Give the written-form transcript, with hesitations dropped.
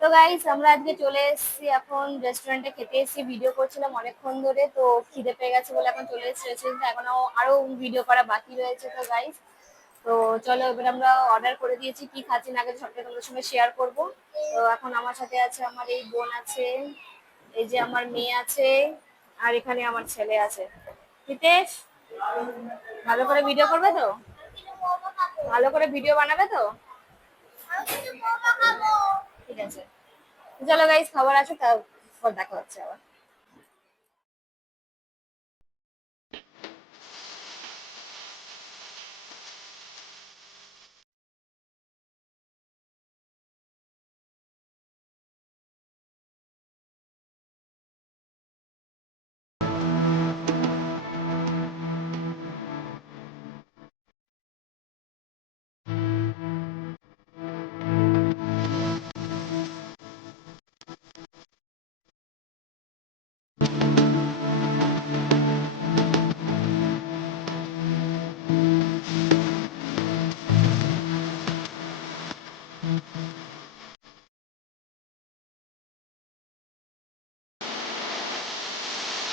তো গাইস আমরা আজকে চলে এসেছি, এখন রেস্টুরেন্টে খেতে এসেছি। ভিডিও করছিলাম অনেকক্ষণ ধরে, তো খিদে পেয়ে গেছে বলে এখন চলে এসেছি রেস্টুরেন্টে। এখনো আরো ভিডিও করা বাকি রয়েছে। তো গাইস, তো চলো এবার আমরা অর্ডার করে দিয়েছি, কি খাচ্ছি না খাচ্ছি সবটা তোমাদের সঙ্গে শেয়ার করব। তো এখন আমার সাথে আছে আমার এই বোন আছে, এই যে আমার মেয়ে আছে, আর এখানে আমার ছেলে আছে। হিতেশ, ভালো করে ভিডিও করবে তো? ভালো করে ভিডিও বানাবে তো? ঠিক আছে, চলো গাইস, খাবার আছে, তারপর দেখা হচ্ছে আবার।